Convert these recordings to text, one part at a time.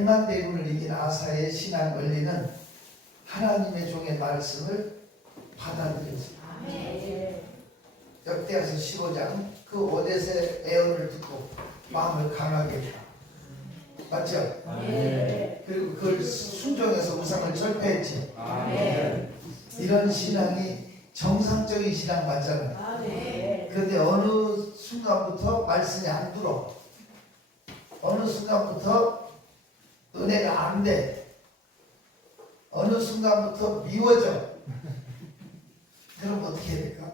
100만 대군을 이긴 아사의 신앙 원리는 하나님의 종의 말씀을 받아들였습니다. 역대하서 15장 그 오뎃의 애언을 듣고 마음을 강하게 했다. 맞죠? 그리고 그걸 순종해서 우상을 절패했지. 이런 신앙이 정상적인 신앙 맞잖아요. 그런데 어느 순간부터 말씀이 안 들어. 어느 순간부터 은혜가 안 돼. 어느 순간부터 미워져. 그럼 어떻게 해야 될까?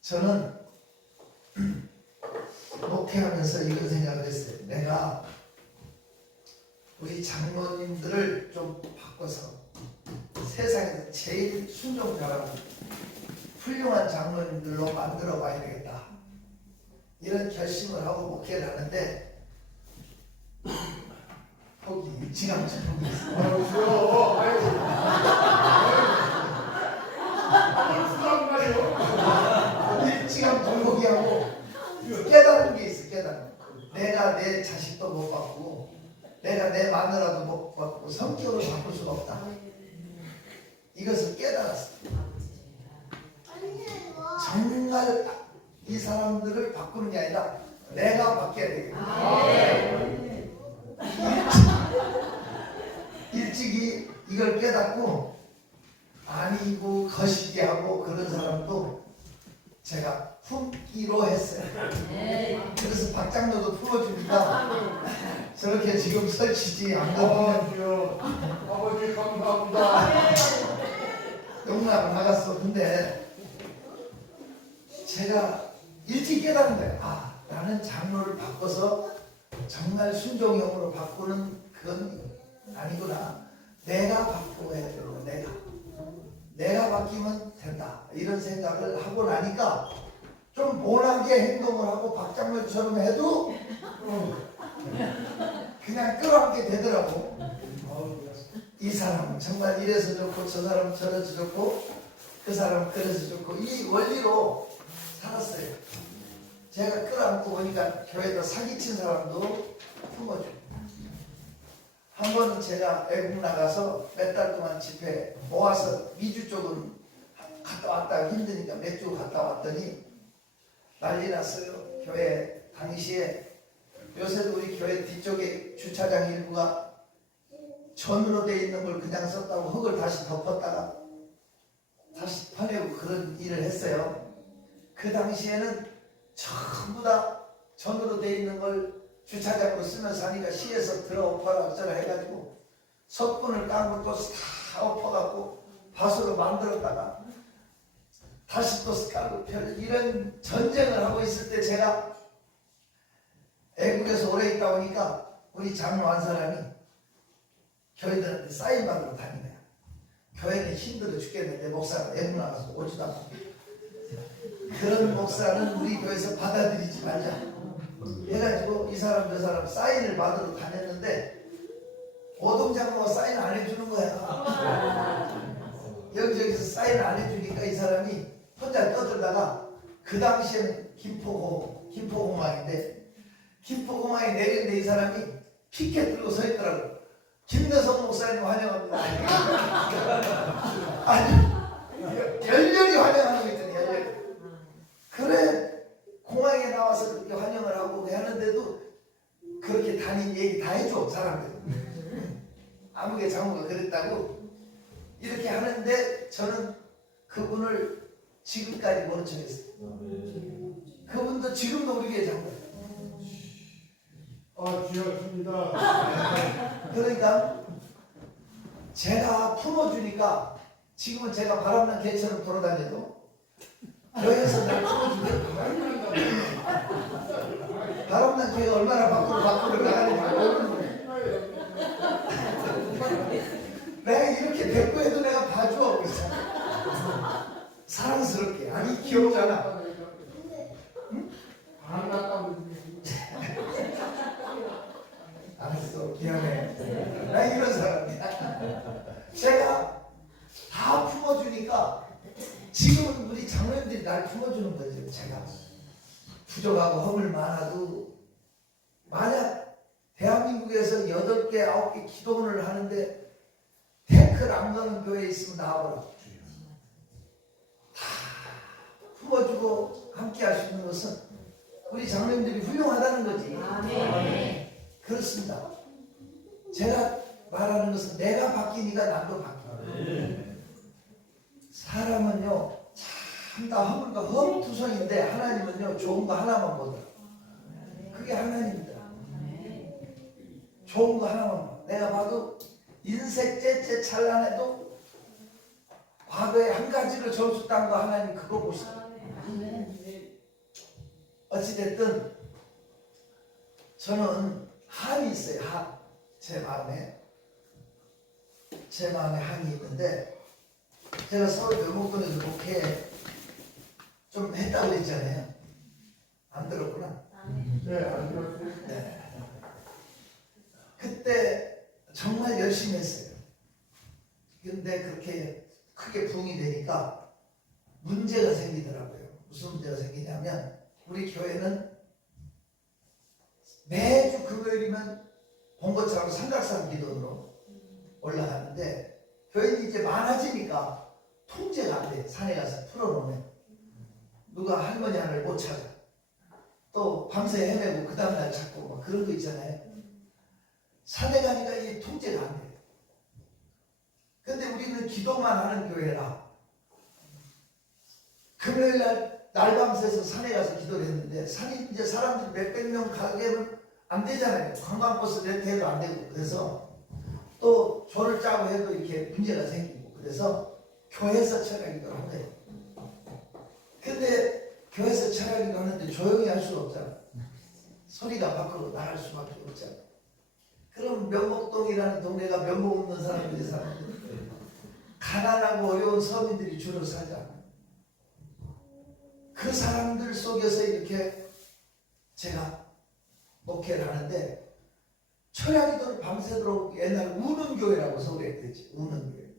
저는 목회하면서 이런 생각을 했어요. 내가 우리 장로님들을 좀 바꿔서 세상에서 제일 순종 잘하고 훌륭한 장로님들로 만들어 봐야 되겠다. 이런 결심을 하고 목회를 하는데 거기 일찌감치 보고 있어요. 일찌감 돌보기 하고 깨달은 게 있어. 깨달은 내가 내 자식도 못 바꾸고 내가 내 마누라도 못 바꾸고 성격을 바꿀 수가 없다. 이것을 깨달았어. 정말 이 사람들을 바꾸는 게 아니라 내가 바뀌어야 되겠다. 일찍이 이걸 깨닫고 아니고 거시기하고 그런 사람도 제가 품기로 했어요. 그래서 박장로도 품어주니까 저렇게 지금 설치지 않거든요. 아버지 감사합니다. 영락을 나갔어. 근데 제가 일찍 깨달은 거예요. 아, 나는 장로를 바꿔서 정말 순종형으로 바꾸는 그건 아니구나. 내가 바꿔야 되고 내가 바뀌면 된다. 이런 생각을 하고 나니까 좀 모나게 행동을 하고 박장로처럼 해도 그냥 끌어안게 되더라고. 이 사람은 정말 이래서 좋고 저 사람은 저래서 좋고 그 사람은 그래서 좋고 이 원리로 살았어요. 제가 끌어안고 보니까 교회에서 사기친 사람도 품어주고 한 번은 제가 외국 나가서 몇 달 동안 집회 모아서 미주 쪽은 갔다 왔다가 힘드니까 몇 주 갔다 왔더니 난리 났어요. 교회 당시에 요새도 우리 교회 뒤쪽에 주차장 일부가 전으로 되어 있는 걸 그냥 썼다고 흙을 다시 덮었다가 다시 파내고 그런 일을 했어요. 그 당시에는 전부 다 전으로 되어 있는 걸 주차장으로 쓰면서 하니까 시에서 들어 엎어라 어쩌라 해가지고 석분을 깐 것도 다 엎어갖고 밭으로 만들었다가 다시 또 깔고 이런 전쟁을 하고 있을 때 제가 애국에서 오래 있다 보니까 우리 장로 한 사람이 교회들한테 사인 받으러 다니네요. 교회는 힘들어 죽겠는데 목사가 애국 나가서 오지도 않고 그런 목사는 우리 교회에서 받아들이지 말자 해가지고 이 사람 저 사람 사인을 받으러 다녔는데 오동장로가 사인 안 해주는 거야. 여기저기서 사인 안 해주니까 이 사람이 혼자 떠들다가 그 당시에는 김포공항인데 김포공항에 내리는데 이 사람이 피켓 들고 서 있더라고. 김대성 목사님 환영합니다. 아니 열렬히 환영하는 거 있더니 열렬히. 그래 공항에 나와서 그렇게 환영을 하고 하는데도 그렇게 다닌 얘기 다 해줘 사람들. 아무개 장모가 그랬다고 이렇게 하는데 저는 그분을 지금까지 모른 척했어요. 그분도 지금도 우리 교회 장모예요. 귀하십니다. 그러니까 제가 품어주니까 지금은 제가 바람난 개처럼 돌아다녀도 교회에서 날 품어주고 바람난 개가 얼마나 밖으로 나가는지 모르는 거예요. 내가 이렇게 대꾸해도 내가 봐줘. 사랑스럽게. 아니 귀여우잖아. 응? 알았어. 미안해. 나 이런 사람이야. 제가 다 품어주니까 지금은 우리 장로님들이 날 품어주는 거죠. 제가 부족하고 허물 많아도 만약 대한민국에서 8개, 9개 기도원을 하는데 태클 안 가는 교회에 있으면 나와보라. 다 품어주고 함께 할 수 있는 것은 우리 장로님들이 훌륭하다는 거지. 아멘. 그렇습니다. 제가 말하는 것은 내가 바뀌니까 남도 바뀌어요. 사람은요 참 다 허물과 험투성인데 하나님은요 좋은 거 하나만 보더라. 그게 하나님이다. 좋은 거 하나만 봐. 내가 봐도 인생 째째 찬란해도 과거에 한 가지로 점수 딴 거 하나님 그거 보시더라. 어찌됐든 저는 한이 있어요. 한. 제 마음에 한이 있는데 제가 서울 묘목동에서 목회 좀 했다고 했잖아요. 안 들었구나. 네, 안 들었어요. 네. 그때 정말 열심히 했어요. 근데 그렇게 크게 부흥이 되니까 문제가 생기더라고요. 무슨 문제가 생기냐면 우리 교회는 매주 금요일이면 본거처럼 삼각산 기도로 올라가는데 교인이 이제 많아지니까 통제가 안 돼. 산에 가서 풀어놓으면 누가 할머니 하나를 못 찾아. 또 밤새 헤매고 그 다음날 찾고 막 그런 거 있잖아요. 산에 가니까 이게 통제가 안 돼. 근데 우리는 기도만 하는 교회라 금요일날 날밤새서 산에 가서 기도를 했는데 산이 이제 사람들이 몇백 명 가게는 안 되잖아요. 관광버스 렌트해도 안 되고 그래서 또 조를 짜고 해도 이렇게 문제가 생기고 그래서 교회에서 철야기도를 한 거예요. 근데 교회에서 철야기도 하는데 조용히 할 수가 없잖아. 소리가 밖으로 나갈 수밖에 없잖아. 그럼 면목동이라는 동네가 면목 없는 사람들이 사는데 가난하고 어려운 서민들이 주로 살잖아. 그 사람들 속에서 이렇게 제가 목회를 하는데 철야기도를 밤새도록 옛날 우는 교회라고 서울에 그랬지. 우는 교회.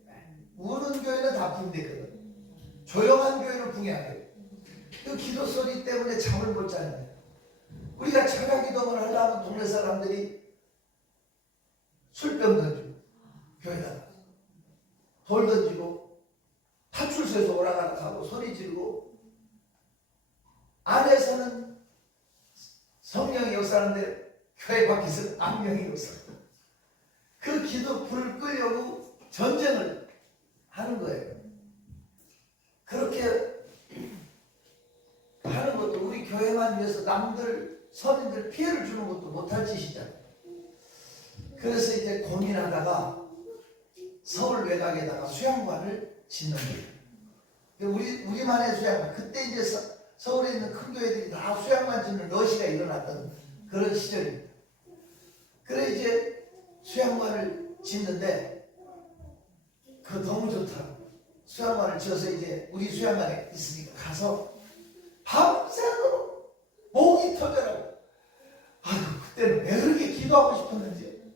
우는 교회는 다 붕대거든. 조용한 교회는 붕이 안 돼. 그 기도 소리 때문에 잠을 못 자는 거야. 우리가 철야기도를 하려면 동네 사람들이 술병 던지고 교회다가 돌 던지고 파출소에서 오라가라 하고 소리 지르고 안에서는 성령이 역사하는데 교회 밖에서는 악령이 역사한다. 그 기도 불을 끄려고 전쟁을 하는 거예요. 그렇게 하는 것도 우리 교회만 위해서 남들 서민들 피해를 주는 것도 못할 짓이잖아요. 그래서 이제 고민하다가 서울 외곽에다가 수양관을 짓는 거예요. 우리만의 수양관. 그때 이제 서울에 있는 큰 교회들이 다 수양관 짓는 러시가 일어났던 그런 시절입니다. 그래 이제 수양관을 짓는데 그 너무 좋더라고요. 수양관을 지어서 이제 우리 수양관에 있으니까 가서 밤새도록 목이 터져라고. 아유 그때는 왜 그렇게 기도하고 싶었는지.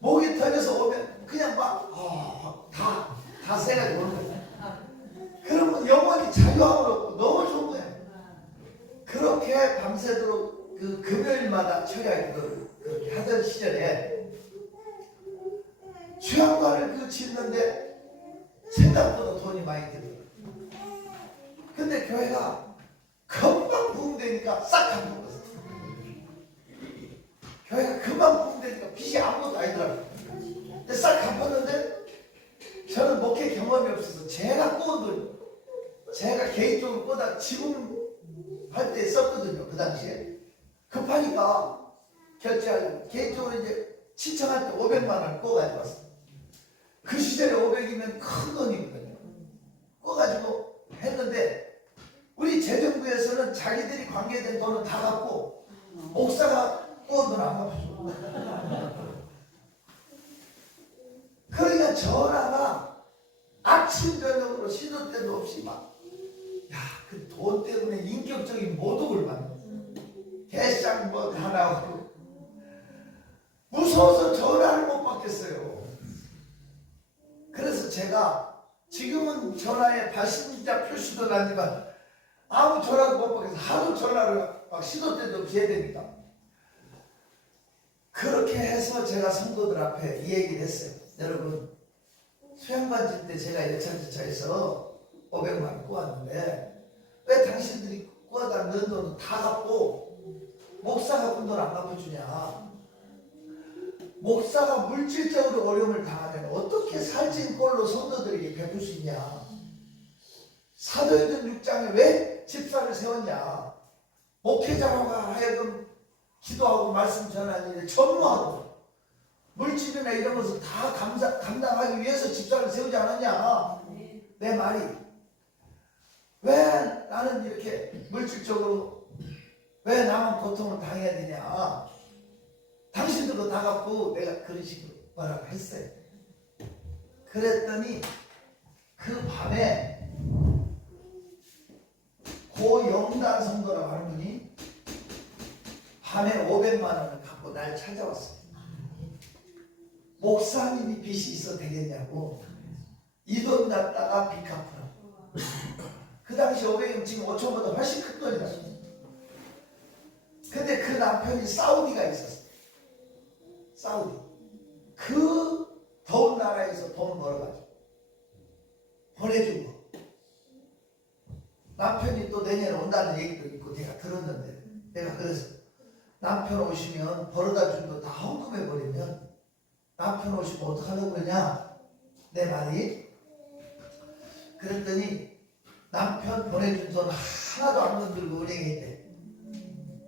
목이 터져서 오면 그냥 막 다 새가지고 오는 거야. 그러면 영원히 자유함을 얻고 너무 좋은 거야. 그렇게 밤새도록 그 금요일마다 철야기도를 그렇게 하던 시절에 수양관을 그 짓는데 생각보다 돈이 많이 들어요. 근데 교회가 금방 부흥되니까 싹 갚았어. 교회가 금방 부흥되니까 빚이 아무것도 아니더라고요. 근데 싹 갚았는데 저는 목회 경험이 없어서 제가 꼬은 돈, 제가 개인적으로 꼬다 지분할 때 썼거든요. 그 당시에 급하니까 결제하려고 개인적으로 이제 신청할 때 500만 원을 꼬가지고 왔어요. 그 시절에 500이면 큰 돈이거든요. 꼬가지고 했는데 우리 재정부에서는 자기들이 관계된 돈은 다 갚고 목사가 꼬은 돈 안 갚아줘. 그러니까 전화가 아침 저녁으로 시도 때도 없이 그 돈 때문에 인격적인 모독을 받는 개쌍 뭐 다 나오고 무서워서 전화를 못 받겠어요. 그래서 제가 지금은 전화에 발신자 표시도 나지만 아무 전화도 못 받겠어요. 하도 전화를 막 시도 때도 없이 해야 되니까. 그렇게 해서 그래서 제가 성도들 앞에 이 얘기를 했어요. 여러분, 수양반지 때 제가 여차저차해서 500만 원 꾸었는데 왜 당신들이 꾸어다 넣은 돈은 다 갚고 목사가 꾼 돈 안 갚아주냐. 목사가 물질적으로 어려움을 당하면 어떻게 살찐 꼴로 성도들에게 베풀 수 있냐. 사도행전 6장에 왜 집사를 세웠냐. 목회자가 하여금 기도하고 말씀 전하는 일에 전무하고 물질이나 이런 것을 다 감당하기 위해서 집사를 세우지 않았냐. 내 말이 왜 나는 이렇게 물질적으로 왜 나만 고통을 당해야 되냐. 당신들도 다 갚고 내가 그런 식으로 뭐라고 했어요. 그랬더니 그 밤에 고영단 성도라고 하는 분이 밤에 500만 원을 갖고 날 찾아왔어요. 목사님이 빚이 있어 되겠냐고. 이 돈 갖다가 빚 갚으라고. 그 당시 500은 지금 5천보다 훨씬 큰 돈이다. 근데 그 남편이 사우디가 있었어. 사우디. 그 더운 나라에서 돈 벌어가지고 보내준 거. 남편이 또 내년에 온다는 얘기도 있고 내가 들었는데, 내가 그래서 남편 오시면 벌어다 준 거 다 헌금해 버리면 남편 오시면 어떡하려고 그러냐 내 말이. 그랬더니 남편 보내준 돈 하나도 안 건들고 은행에 있대.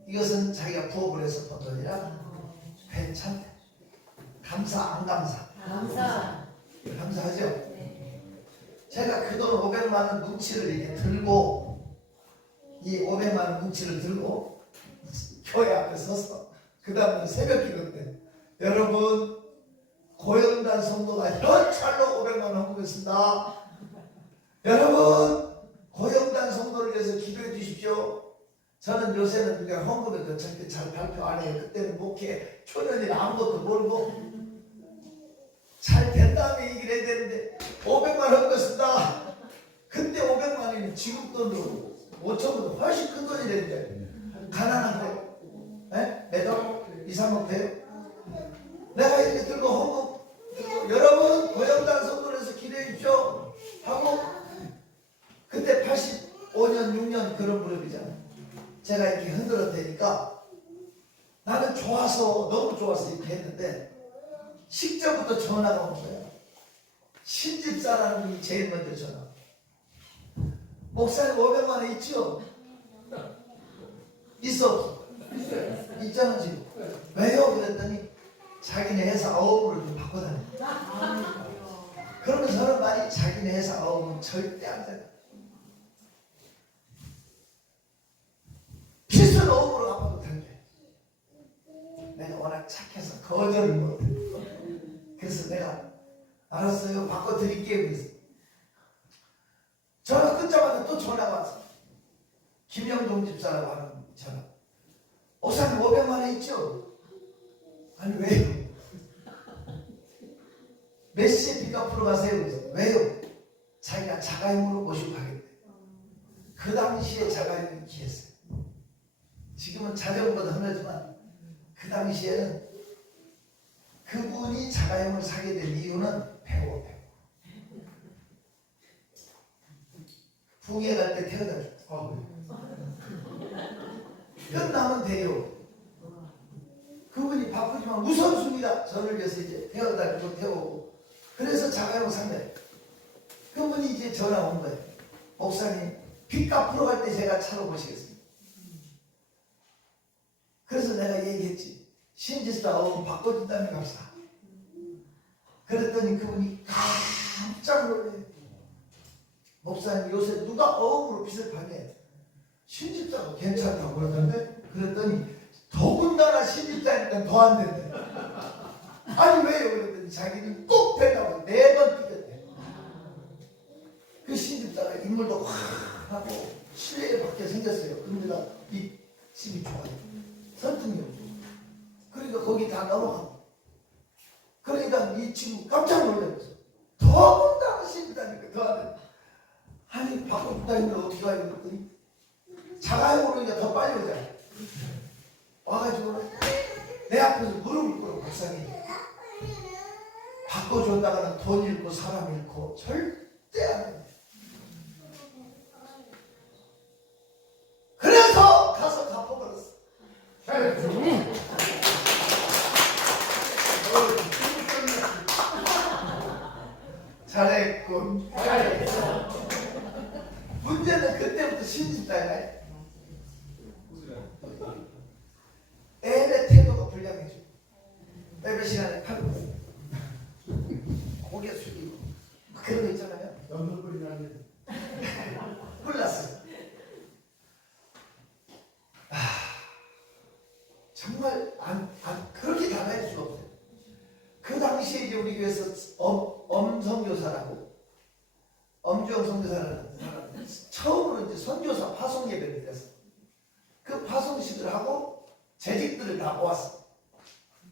이것은 자기가 부업을 해서 번 돈이라 괜찮대. 감사 안 감사? 감사하죠? 제가 그 돈 500만 원 뭉치를 이렇게 들고, 이 500만 원 뭉치를 들고 교회 앞에 서서 그 다음에 새벽 기도 때 여러분 고영단 성도가 현찰로 500만 원 헌금했습니다. 여러분 고영단 성도를 위해서 기도해 주십시오. 저는 요새는 그냥 헌금에도 절대 잘 발표 안 해요. 그때는 목회 초년이라 아무것도 모르고 잘 된 다음에 얘기를 해야 되는데 500만 원 헌금했습니다. 그때 500만 원이면 지금 돈으로 5천보다 훨씬 큰 돈이 되는데 가난한 거예요. 매달 2, 3억 돼요. 내가 이렇게 들고 헌금 들고 여러분 고영단 성도를 해서 기도해 주십시오 하고, 그때 85년 6년 그런 무렵이잖아요. 제가 이렇게 흔들었다니까 나는 좋아서, 너무 좋아서 이렇게 했는데 식전부터 전화가 온 거예요. 신집사라는 분이 제일 먼저 전화. 목사님 500만 원 있죠? 있어? 있잖아 지금. 왜요? 그랬더니 자기네 회사 어음으로 좀 바꿔달래. 그러면 저는 말이 자기네 회사 어음은 절대 안 돼. 빚을 어음으로 갚아도 된대. 내가 워낙 착해서 거절을 못해. 그래서 내가 알았어요, 바꿔드릴게요. 그래서 전화 끊자마자 또 전화가 왔어. 김영종 집사라고 하는 전화. 목사님 500만 원 있죠? 아니 왜요? 몇 시에 빚 갚으러 가세요? 그래서 왜요? 자기가 자가용으로 모시고 가겠대. 그 당시에 자가용이 귀했어요. 지금은 자전거보다 흔하지만 그 당시에는 그분이 자가용을 사게 된 이유는 배고. 부흥회 갈 때 태워다 줘. 끝나면 돼요. 그분이 바쁘지만 우선순위다. 저를 위해서 이제 태워다 주고 태우고. 그래서 자가용 상대. 그분이 이제 전화 온 거예요. 목사님 빚 갚으러 갈 때 제가 차로 모시겠습니다. 그래서 내가 얘기했지. 신지사 어음 바꿔준다는 갑시다. 그랬더니 그분이 깜짝 놀래요. 목사님 요새 누가 어음으로 빚을 파네. 신집사가 괜찮다고 그러는데, 그랬더니 더군다나 신집사니까 더 안 된대. 아니 왜요? 그랬더니 자기는 꼭 된다고 4번 삐졌대. 그 신집사가 인물도 확 하고 신뢰에 받게 생겼어요. 그러니까 이 집이 좋아요. 설득력. 그러니까 거기 다 넘어가고. 그러니까 이 친구 깜짝 놀라면서 더군다나 신집사니까 더 안 된다. 아니 바꿔준다니까 어떻게 와요? 그랬더니 자가용으로 그러니까 더 빨리 오잖아. 와가지고 내 앞에서 무릎을 꿇어. 박사님 바꿔줬다가는 돈 잃고 사람 잃고 절대 안 됩니다. 그래서 가서 갚아버렸어. 잘했군. 문제는 그때부터 신집사야. 애의 태도가 불량해져. 예배 시간에 팔고 고개 숙이고 그런 거 있잖아요. 너무 꿀이라니. 몰랐어요. 정말 그렇게 당할 수가 없어요. 그 당시에 이제 우리 교회에서 엄선교사라고 엄주영 선교사라는 사람 처음으로 이제 선교사 파송 예배를 드렸어. 그 파송식을 하고 재직들을 다 모았어.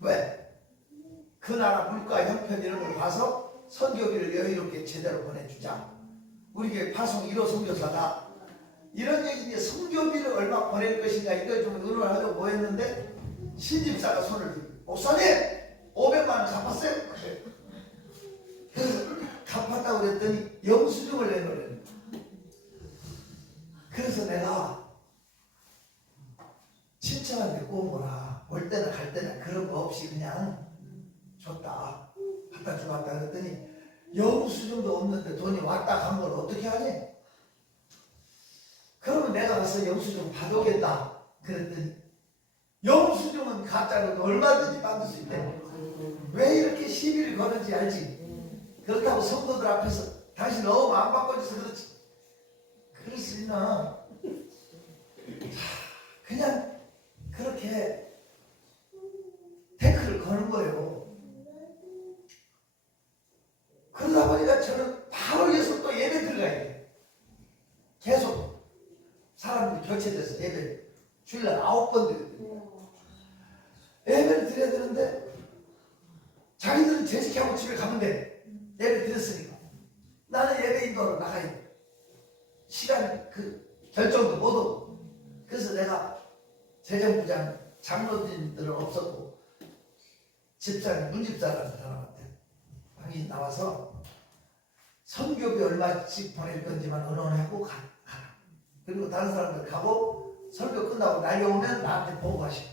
왜? 그 나라 물가 형편 이런 걸 봐서 선교비를 여유롭게 제대로 보내주자. 우리 교회 파송 1호 선교사다. 이런 얘기 이제 선교비를 얼마 보낼 것인가 이걸 좀 의논하려고 모였는데 신집사가 손을 들고 목사님 500만 원 갚았어요? 그래. 그래서 갚았다고 그랬더니 영수증을 내놓으래. 그래서 내가 친척한테 꼬모라 올 때나 갈 때나 그런 거 없이 그냥 줬다. 갖다 주고 왔다 그랬더니 영수증도 없는데 돈이 왔다 간 걸 어떻게 하니? 그러면 내가 가서 영수증 받아오겠다. 그랬더니 영수증은 가짜로 얼마든지 받을 수 있대. 왜 이렇게 시비를 거는지 알지? 그렇다고 성도들 앞에서 당신 너무 안 바꿔줘서 그렇지. 그럴 수 있나? 그냥 그렇게 태클을 거는 거예요. 그러다 보니까 저는 바로 이어서 또 예배 들어가야 돼. 계속 사람들이 교체돼서 예배 주일날 9번 드렸거든요. 예배를 드려야 되는데 자기들은 재직하고 집에 가면 돼. 예배 드렸으니까. 나는 예배 인도로 나가야 돼. 시간 결정도 못 오고. 그래서 내가 재정부장 장로님들은 없었고 집사님 문집사라는 사람한테 당신이 나와서 선교비 얼마씩 보낼 건지만 의논하고 가라. 그리고 다른 사람들 가고 설교 끝나고 날려오면 나한테 보고하시고.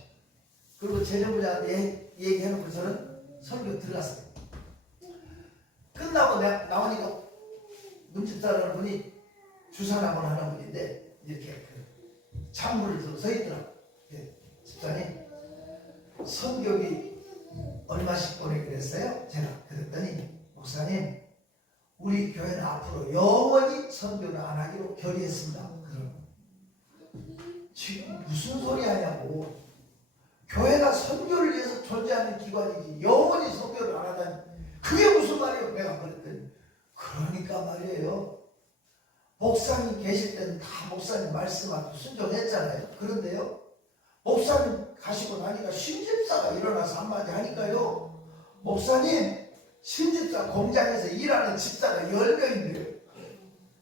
그리고 재정부장한테 얘기해놓고 저는 설교 들어갔어요. 끝나고 내가 나오니까 문집사라는 분이 주산학원 하는 분인데 이렇게 창문을 들고 서 있더라고. 집사님 선교비 얼마씩 보내기로 했어요? 제가 그랬더니 목사님 우리 교회는 앞으로 영원히 선교를 안 하기로 결의했습니다. 그럼 지금 무슨 소리 하냐고. 교회가 선교를 위해서 존재하는 기관이지 영원히 선교를 안 하다니 그게 무슨 말이에요? 내가 그랬더니 그러니까 말이에요. 목사님 계실 때는 다 목사님 말씀하고 순종했잖아요. 그런데요 목사님 가시고 나니까 신집사가 일어나서 한마디 하니까요 목사님 신집사 공장에서 일하는 집사가 10명인데요.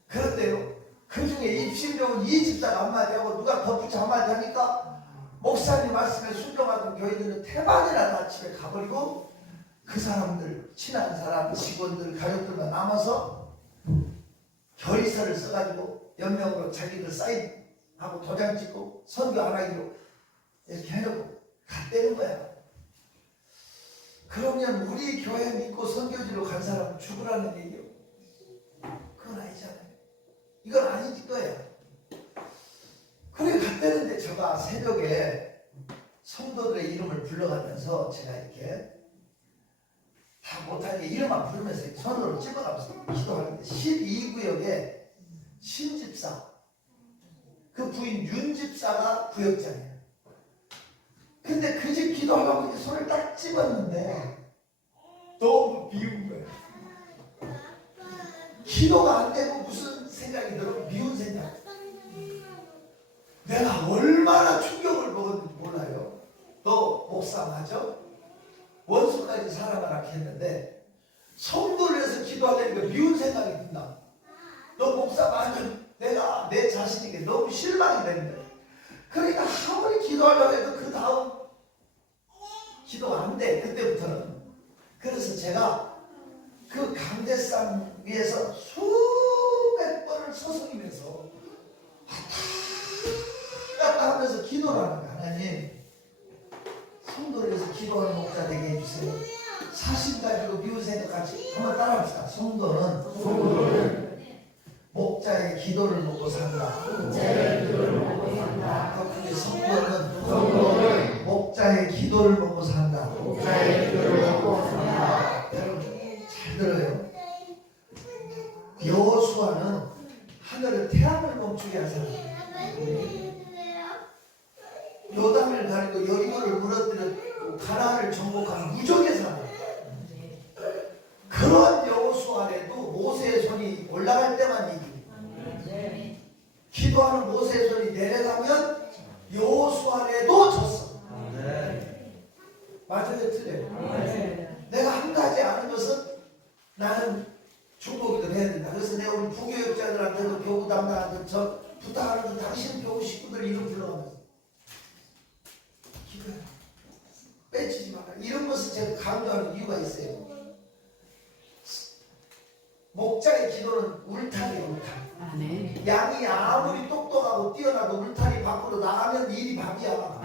그런데요 그 중에 입신 좋은 이 집사가 한마디 하고 누가 덧붙여 한마디 하니까 목사님 말씀에 순종하던 교인들은 태반이나 다 집에 가버리고 그 사람들 친한 사람 직원들 가족들만 남아서 결의서를 써가지고 연명으로 자기들 사인하고 도장 찍고 선교 안 하기로 이렇게 해놓고 갔다는 거야. 그러면 우리 교회 믿고 선교지로 간 사람은 죽으라는 얘기요? 그건 아니잖아요. 이건 아니지 거야. 그래 갔다는데 제가 새벽에 성도들의 이름을 불러가면서 제가 이렇게 다 못하게 이름만 부르면서 손으로 찍어가면서 기도하는데 12구역에 신집사 그 부인 윤집사가 구역장이에요. 근데 그 집 기도하려고 이렇게 손을 딱 집었는데 너무 미운 거예요. 기도가 안 되고 무슨 생각이 들어? 미운 생각. 내가 얼마나 충격을 먹었는지 몰라요. 너 목사 맞아? 원수까지 사랑하라 했는데 성도를 위해서 기도하려니까 미운 생각이 든다. 너 목사 맞아? 내가 내 자신에게 너무 실망이 되는 거야. 그러니까 아무리 기도하려고 해도 그 다음 기도가 안 돼. 그때부터는. 그래서 제가 그 강대상 위에서 수백 번을 서성이면서 왔다 갔다 하면서 기도를 하는 거야. 하나님, 성도를 위해서 기도하는 목자 되게 해주세요. 사심 가지고 미운 생각까지 한번 따라합시다. 성도는 목자의 기도를 먹고 산다. 목자의 기도를 먹고 산다. 더 크게 성도는 목자의 기도를 먹고 산다. 목자의 기도를 먹고 산다. 여러분 잘 들어요. 여호수아는 하늘의 태양을 멈추게 한 사람이에요. 요단을 가리고 여리고를 무너뜨렸고 가나안을 정복한 무적의 사람. 그런 여호수 아래도 모세의 손이 올라갈 때만 이깁니다. 기도하는 모세의 손이 내려가면 여호수 아래도 졌어. 맞아요, 틀려요? 내가 한 가지 아는 것은 나는 중보기도를 해야 된다. 그래서 내가 우리 부교육자들한테도 교구 담당한테 저 부탁하는 당신 교구 식구들 이름 불러가면서 기도해. 빼치지 마라. 이런 것을 제가 강조하는 이유가 있어요. 목자의 기도는 울타리예요, 울타리. 양이 아무리 똑똑하고 뛰어나도 울타리 밖으로 나가면 일이 밥이야.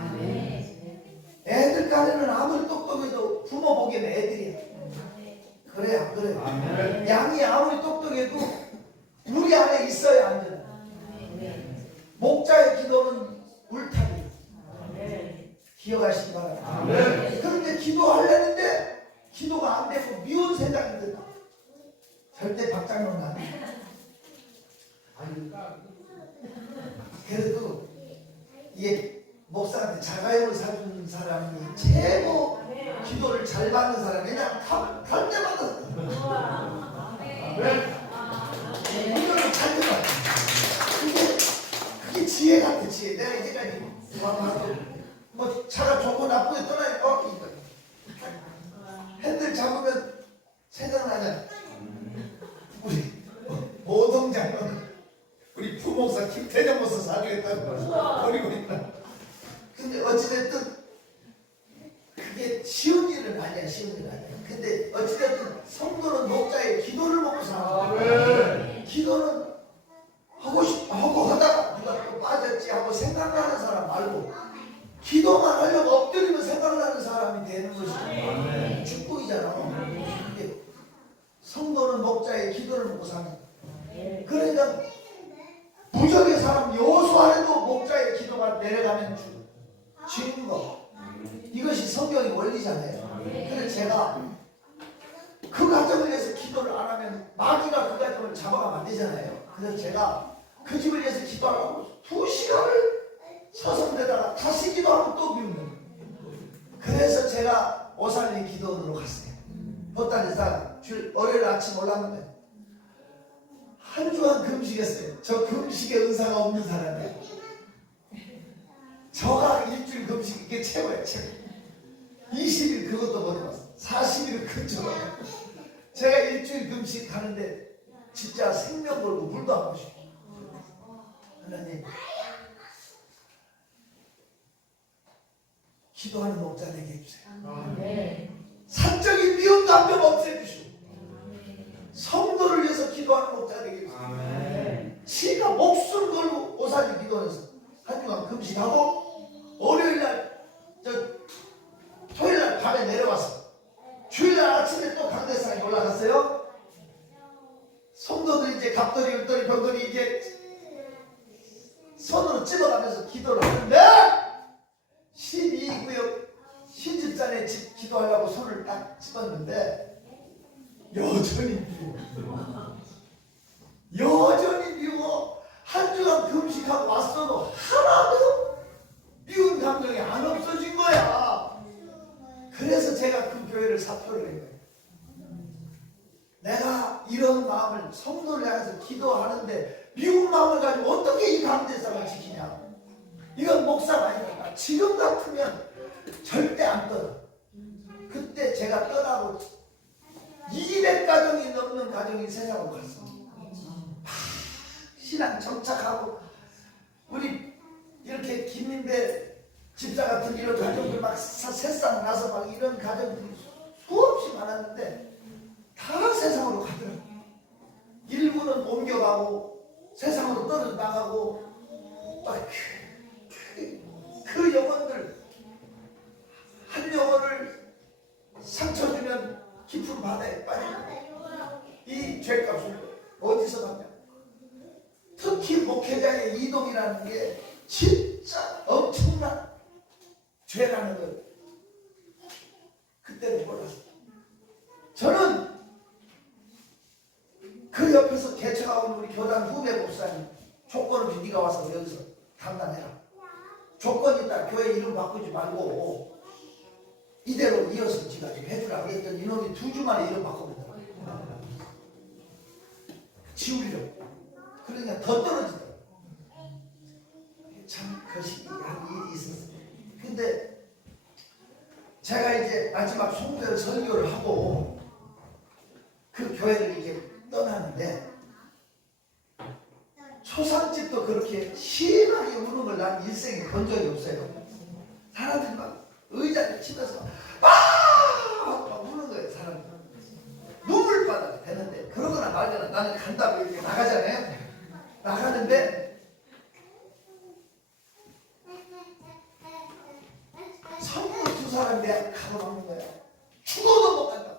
애들 간에는 아무리 똑똑해도 부모 보기에는 애들이야. 그래, 안 그래? 양이 아무리 똑똑해도 우리 안에 있어야 안전해. 목자의 기도는 울타리. 기억하시기 바랍니다. 그런데 기도하려는데 기도가 안 되고 미운 생각이 든다. 절대 박장론 안 해. 그래도 이게 목사한테 자가용을 사주는 사람이 최고 기도를 잘 받는 사람이 그냥 갈 때마다 기도를 잘 받아. 그게 지혜 같아, 지혜. 내가 이제까지 봐도 뭐 차가 좋고 나쁘게 떠나니까 핸들 잡으면 생각나잖아. 우리 모동장은 우리 부목사 김태정 목사 사주겠다고 버리고 있다. 근데 어찌됐든 그게 쉬운 일은 아니야. 쉬운 일은 아니야. 근데 어찌됐든 성도는 목자의 기도를 먹고 살아. 기도는 하고 하다가 누가 또 빠졌지 하고 생각나는 사람 말고 기도만 하려고 엎드리면 생각나는 사람이 되는 것이 축복이잖아. 근데 성도는 목자의 기도를 먹고 사는. 그러니까 부적의 사람 여호수 안에도 목자의 기도가 내려가면 죽는 거. 이것이 성경의 원리잖아요. 그래서 제가 그 가정을 위해서 기도를 안 하면 마귀가 그 가정을 잡아가면 안 되잖아요. 그래서 제가 그 집을 위해서 기도하고 2시간을 서성대다가 다시 기도하면 또 비우는 거예요. 그래서 제가 오살리 기도원으로 갔어요. 보따리사 월요일 아침 올랐는데 한 주간 금식했어요. 저 금식의 은사가 없는 사람이에요. 저가 일주일 금식 이게 최고예요, 최고. 20일 그것도 못 해봤어. 40일 근처로. 제가 일주일 금식 하는데 진짜 생명 걸고 물도 안 마시고. 하나님, 기도하는 목자 되게 해주세요. 사적인 미움도 한 명 없애주시고 성도를 위해서 기도하는 목자 되게 해주세요. 지가 목숨 걸고 오살리 기도해서 한 주간 금식하고 월요일날 토요일날 밤에 내려왔어. 주일날 아침에 또 강대상에 올라갔어요. 성도들이 이제 갑돌이 울돌이 병돌이 이제 손으로 찝어가면서 기도를 하는데 12구역 신집산에 기도하려고 손을 딱 집었는데 여전히 미워. 여전히 미워. 한 주간 금식하고 왔어도 하나도 미운 감정이 안 없어진 거야. 그래서 제가 그 교회를 사표를 낸 거예요. 내가 이런 마음을 성도를 향해서 기도하는데 미운 마음을 가지고 어떻게 이 강대상을 지키냐. 이건 목사가 아니니까. 지금 같으면 절대 안 떠나. 그때 제가 떠나고 200가정이 넘는 가정이 세상으로 갔어. 신앙 정착하고 우리 이렇게 김민배 집사 같은 이런 가정들 막 새싹 나서 막 이런 가정들이 수없이 많았는데 다 세상으로 가더라고요. 일부는 옮겨가고 세상으로 떨어져 나가고 그 영혼들 한 영혼을 상처 주면 깊은 바다에 빠지고 이 죄값을 어디서 받냐? 특히 목회자의 이동이라는 게 진짜 엄청난 죄라는 걸 그때는 몰랐어요. 저는 그 옆에서 개척하고 있는 우리 교단 후배 목사님 조건을 주 네가 와서 여기서 담당해라. 조건이 있다. 교회 이름 바꾸지 말고 이대로 이어서 지가 지금 해주라 그랬더니 이놈이 2주 만에 이름 바꿔버렸다. 지우려고. 그러니까 더 떨어지더라고요. 참 거시기한 일이 있었어요. 근데 제가 이제 마지막 송별 설교를 하고 그 교회를 이제 떠나는데 초상집도 그렇게 심하게 우는 걸 난 일생에 본 적이 없어요. 사람들이 막 의자를 치면서 막 우는 거예요. 사람들이 눈물바닥이 되는데 그러거나 말거나 나는 간다고 이렇게 나가잖아요. 나가는데 성부 2사람이 내가 가로막는 거야. 죽어도 못 간다.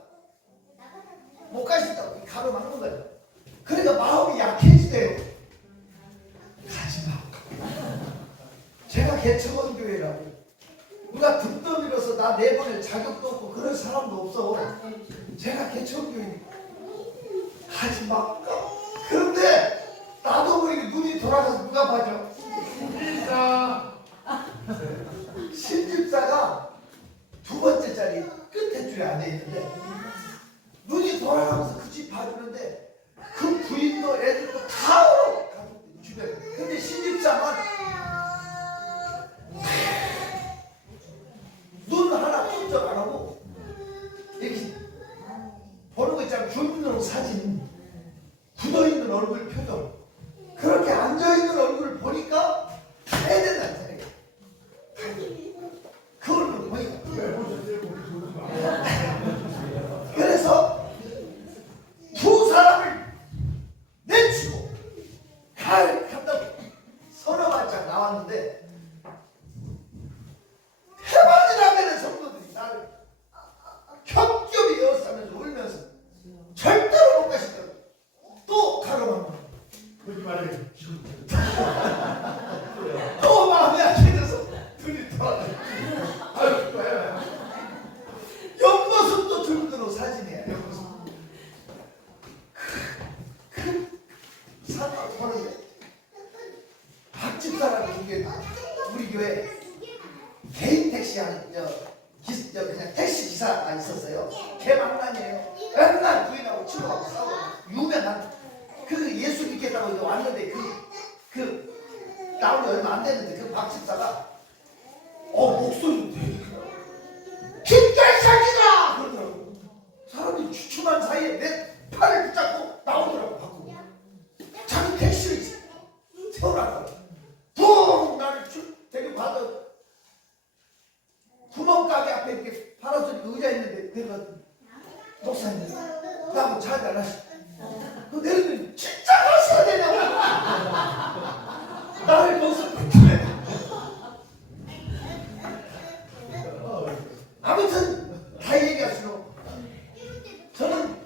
못 가신다고 가로막는 거야. 그러니까 마음이 약해지대요. 가지마. 제가 개척원 교회라고 누가 등떠 밀어서 나 내보낼 자격도 없고 그럴 사람도 없어. 제가 개척원 교회니까 가지마. 그런데 나도 모르게 눈이 돌아가서 누가 봐줘? 신집사가 2번째 자리 끝에 줄에 앉아있는데 눈이 돌아가면서 그 집 봐주는데 그 부인도 애들도 다 울어. 가족들 주변에. 근데 신집사만 눈 하나 꼼짝 안 하고 이렇게 보는 거 있잖아. 주민등 사진 굳어있는 얼굴 표정 그렇게 앉아있는 얼굴을 보니까 해야 된다는 생각이야. 그 얼굴 보니까 그래서 2사람을 내치고 간다고 서너 발짝 나왔는데 해방이라는 성도들이 나를 겹겹이 에워싸면서 울면서 절대로 못 가시더라고. 또 가로막는 거짓말해. 또 마음이 약해져서 눈이 돌아가. 아유 좋아요. 옆모습도 들고 사진이야. 옆모습. 그 사람 보는데 박집사라는 우리 교회 개인 택시 하는 그냥 택시 기사가 있었어요. 개망난이에요. 맨날 부인하고 친구하고 싸우고 유명한 그 예수 믿겠다고 이제 왔는데 그 나온 지 얼마 안 됐는데 그 박집사가 목소리도 되게 김달사기다 그러더라고. 사람들이 주춤한 사이에 내 팔을 붙잡고 나오더라고. 밖으로 자기 택시를 세우라고 붕 나를 데리고 가서 구멍가게 앞에 이렇게 파라솔 의자 있는데 그래서 목사님 나하고 잘 안 하시고 그 내리더니 진짜 가셔야 되냐고 나를 거기서 붙이네. 아무튼 다 얘기할수록 저는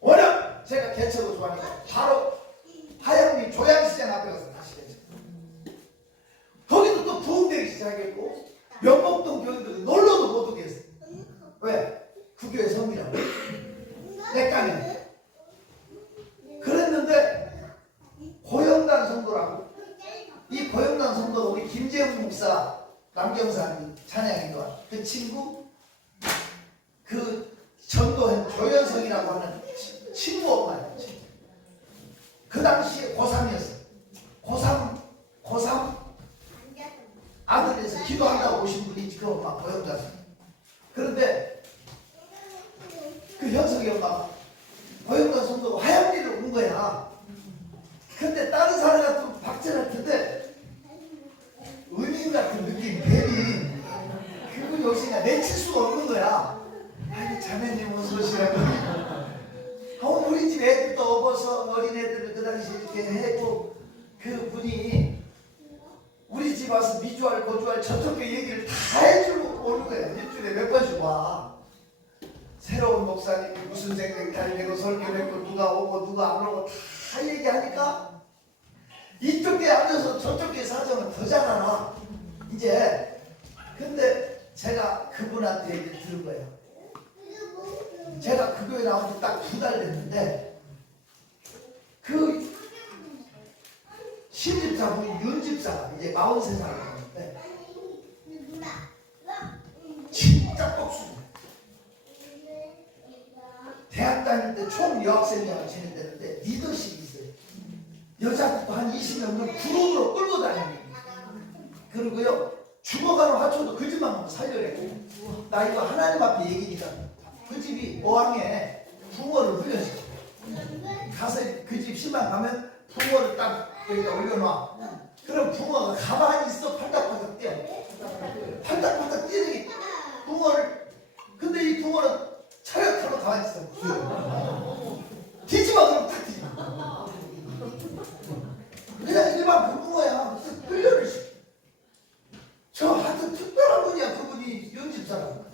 워낙 제가 개척을 좋아하니까 바로 하양리 조양시장 앞에 가서 다시 개척. 거기도 또 부흥되기 시작했고 명목동 교회도 놀러도 못 오게 했어. 왜? 그 교회 성이라고 내 그랬는데 고영단 성도라고 이 고영단 성도가 우리 김재훈 목사 남경산 찬양인가 그 친구 그 전도한 조연성이라고 하는 친구 엄마예요. 그 당시에 고3이었어요. 고3 아들에서 기도한다고 오신 분이 그 엄마 고영단. 그런데 그 현석이 엄마가 고영단 성도가 하얀리를 온 거야. 근데 다른 사람 같으면 박제 같은데 은인 같은 느낌 괜히 그분이 오시니까 내칠 수가 없는 거야. 아니 자매님 어서 오시라고 집 애들도 업어서 어린애들을 그 당시 이렇게 했고 그분이 우리 집 와서 미주알 고주알 저쪽에 얘기를 다 해주고 오는 거예요. 일주일에 몇 번씩 와. 새로운 목사님이 무슨 생각이 내고 설교했고 누가 오고 누가 안 오고 다 얘기하니까 이쪽에 앉아서 저쪽에 사정은 더 잘 알아. 이제 근데 제가 그분한테 이제 들은 거예요. 제가 그 교회 나온 지 딱 2달 됐는데 그 신집사분이 윤집사가 이제 43살 됐는데 진짜 똑순이에요. 대학 다닐 때 총 여학생회가 진행되는데 리더십이 있어요. 여자들도 한 20명 그룹으로 끌고 다니는. 그리고요 죽어가는 화초도 그 집만 보고 살려내고 나 이거 하나님 앞에 얘기니까 그 집이 어항에 붕어를 흘렸어. 가서 그 집 신방 가면 붕어를 딱 여기다 올려놔. 그럼 붕어가 가만히 있어. 팔딱팔딱 뛰어. 팔딱팔딱 뛰는 게 붕어를. 근데 이 붕어는 차렷하고 가만히 있어. 뒤집어 그럼 딱 뒤집어. 그냥 일반 붕어야. 무슨 훈련을 시켜. 저 하여튼 특별한 분이야. 그분이 연집사라고.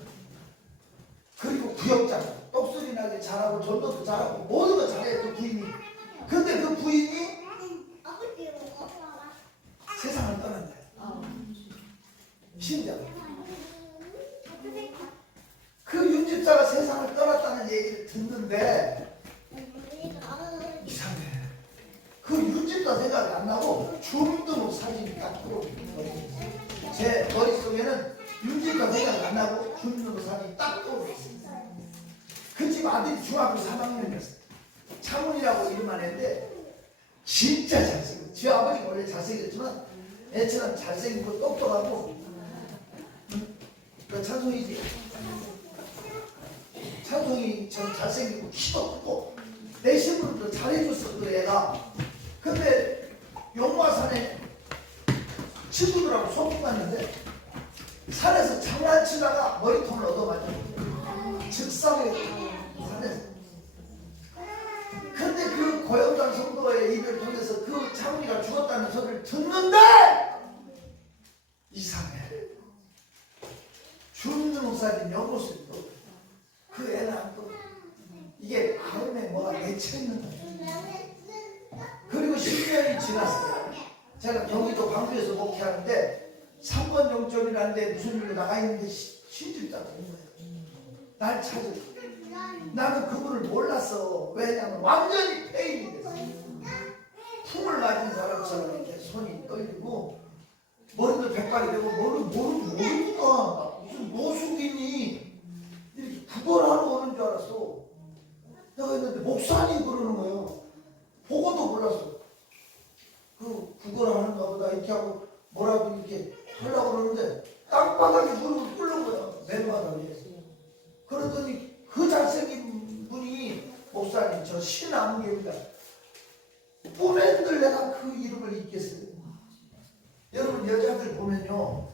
그리고 구역장 똑소리 나게 잘하고 전도도 잘하고 모든 거 잘해. 그 부인이. 근데 그 부인이 세상을 떠난다. 신자가. 그 윤집사가 세상을 떠났다는 얘기를 듣는데 이상해. 그 윤집사 생각이 안 나고 주민등록 사진이 딱 들어오는. 제 머릿속에는 윤집사 생각이 안 나고 주민등록 사진이 딱 떠오르겠어요. 그 집 아들이 중학교 3학년이었어요. 차문이라고 이름만 했는데 진짜 잘생겼어요. 지 아버지가 원래 잘생겼지만 애처럼 잘생기고 똑똑하고. 그 찬송이지. 찬송이 참 잘생기고 키도 크고 내 신부름도 잘해줬어 그 애가. 근데 용마산에 친구들하고 소풍 갔는데 산에서 장난치다가 머리통을 얻어맞아. 즉사에 산에서. 근데 그 고영당 성도의 입을 통해서 그 장훈이가 죽었다는 소리를 듣는데 이상해. 주민등록사진 연못술도 그 애는 안 떠. 이게 마음에 뭐가 맺혀있는 거야. 그리고 10년이 지났어요. 제가 경기도 광주에서 목회하는데 3번 영점이라는데 무슨 일로 나가 있는데 신집사가 온 거예요. 날 찾으러. 나는 그분을 몰랐어. 왜냐면 완전히 페인이 됐어. 품을 맞은 사람처럼 이렇게 손이 떨리고 머리도 백발이 되고 모르니까 무슨 노숙인이 이렇게 구걸하러 오는 줄 알았어. 내가 했는데 목사님 그러는 거예요. 보고도 몰랐어. 그 구걸하는가 보다 이렇게 하고 뭐라도 이렇게 하려고 그러는데 땅바닥에 무릎을 꿇는 거야. 맨바닥에. 그러더니 그 잘생긴 분이 목사님 저 신암계입니다. 꿈에들 내가 그 이름을 잊겠어요. 여러분 여자들 보면요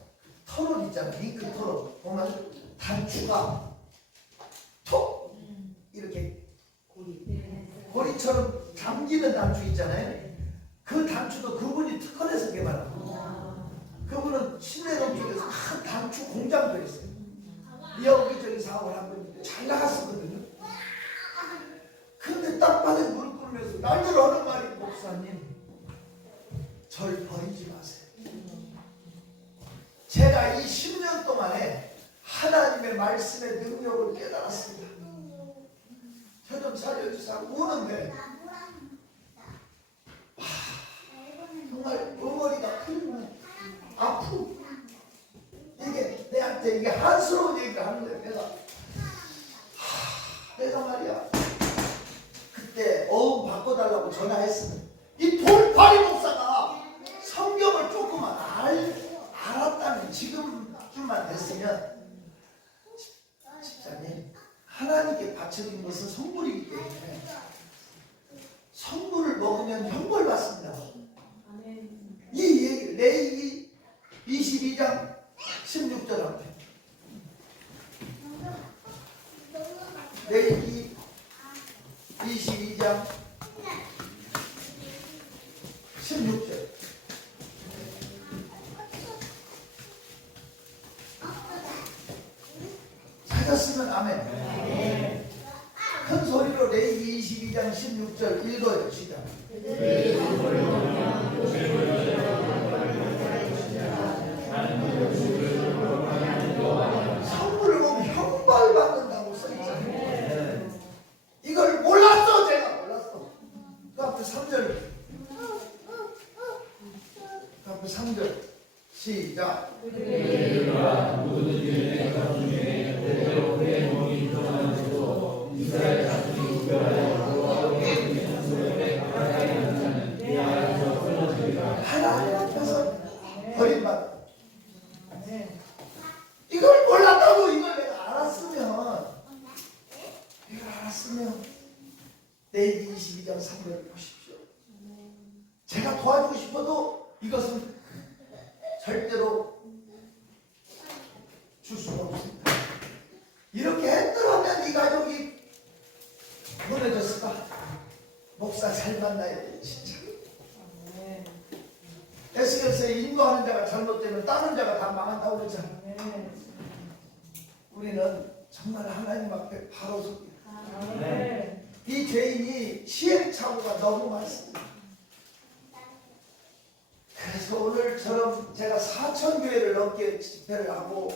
털옷 있잖아요. 잉크 털옷 보면 단추가 톡 이렇게 고리처럼 잠기는 단추 있잖아요. 그 단추도 그분이 특허내서 개발한 거예요. 그분은 신내동 쪽에서 큰 단추 공장도 했어요. 여기저기 사업을 한 번 잘 나갔었거든요. 근데 땅바닥에 무릎 꿇으면서 날들 하는 말이 목사님 절 버리지 마세요. 제가 이 10년 동안에 하나님의 말씀의 능력을 깨달았습니다. 저 좀 살려주세요. 우는데 정말 어머니가 흘리면 아프고 이게 내한테 이게 한스러운 얘기를 하는 거예요. 내가 말이야 그때 어음 바꿔달라고 전화했으면 이 돌파리 목사가 성경을 조금만 알았다면 지금쯤만 됐으면 집사님 하나님께 바쳐진 것은 성물이기 때문에 성물을 먹으면 형벌 받습니다. 이 얘기 레위기 22장 16절 앞에 레위기 22장 찾았으면 아멘. 큰 소리로 레위기 22장 16절 읽어요. 시작. 성물을 보면 형벌받는다고 써있잖아요. 이걸 몰랐어. 제가 몰랐어. 그 앞에 3절. 그 앞에 3절 시작. 하나님 앞에서 버림받아. 이걸 몰랐다고. 이걸 내가 알았으면 레위기 22장 3절을 보십시오. 제가 도와주고 싶어도 이것은 절대로 줄 수가 없습니다. 이렇게 했더라면 이 가족이 무너졌을까? 목사 잘 만나야 돼. 진짜 에스겔서에 인도하는 자가 잘못되면 다른 자가 다 망한다고 그러잖아. 우리는 정말 하나님 앞에 바로 섭니다. 이 죄인이 시행착오가 너무 많습니다. 그래서 오늘처럼 제가 4,000교회를 넘게 집회를 하고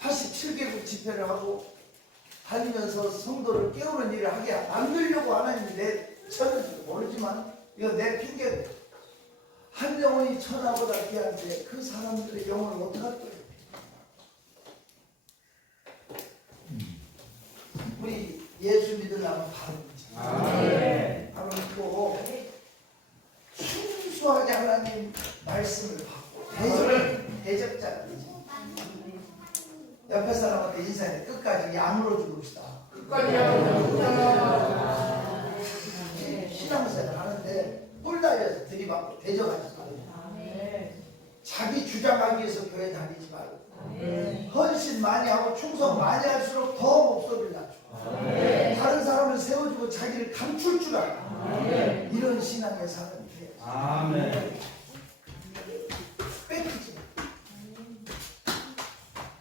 87개국 집회를 하고 다니면서 성도를 깨우는 일을 하게 만들려고 하나님이 내쳤는지도 모르지만 이건 내 핑계다. 한 영혼이 천하보다 귀한데 그 사람들의 영혼을 어떡할 거예요? 우리 예수 믿으려면 바로 바로 믿고 순수하게 하나님 말씀을 받고 대적자가 되지. 옆에 사람한테 인사해. 끝까지 양으로 죽읍시다. 끝까지 양으로 죽읍시다. 신앙생활 하는데 뿔다리에서 들이받고 대적하지 말고 자기 주장하기 위해서 교회 다니지 말고 헌신 많이 하고 충성 많이 할수록 더 목소리를 낮추고 다른 사람을 세워주고 자기를 감출 줄 알아. 이런 신앙의 사람이 돼요. 아멘. 뺏기지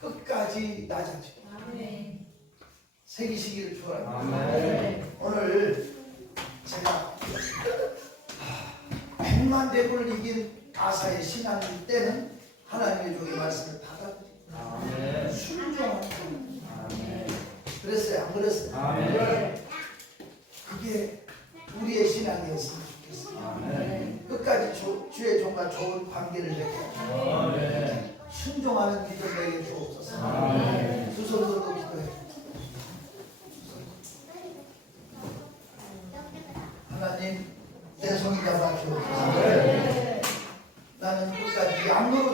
끝까지 낮아지고 새기시기를 축원합니다. 오늘 제가 100만 대군을 이긴 아사의 신앙일 때는 하나님의 종의 말씀을 받아들이고 순종하는 거예요. 그랬어요? 안 그랬어요? 그게 우리의 신앙이었으면 좋겠어요. 끝까지 주의 종과 좋은 관계를 맺게 순종하는 믿음 내게 주옵소서. 두 손 들고 기도해. 하나님 내 성이 잡아 주옵소서. 나는 끝까지 양으로